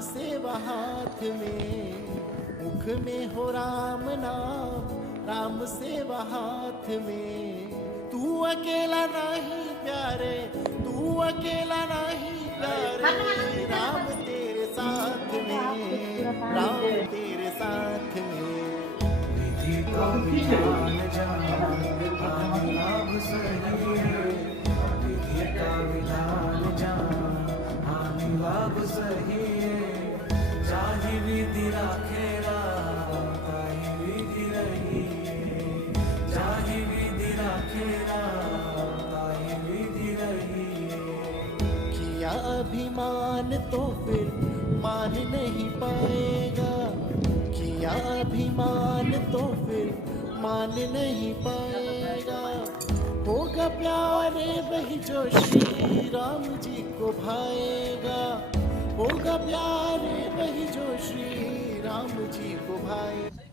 सेवा हाथ में, मुख में हो राम नाम, राम सेवा हाथ में। तू अकेला नहीं प्यारे, तू अकेला नहीं प्यारे, राम तेरे साथ में, राम तेरे साथ में। विधि का विधान जान, हानि लाभ सही है। विधि का विधान जान, हानि लाभ सही है। चाहे विधि राखेला, ताहि विधि रही है। चाहे विधि राखेला, ताहि विधि रही है। किया अभिमान तो फिर मान नहीं पाएगा, किया अभिमान तो फिर मान नहीं पाएगा। होगा प्यारे वही जो श्री राम जी को भाएगा, होगा प्यारे वही जो श्री राम जी को भाएगा।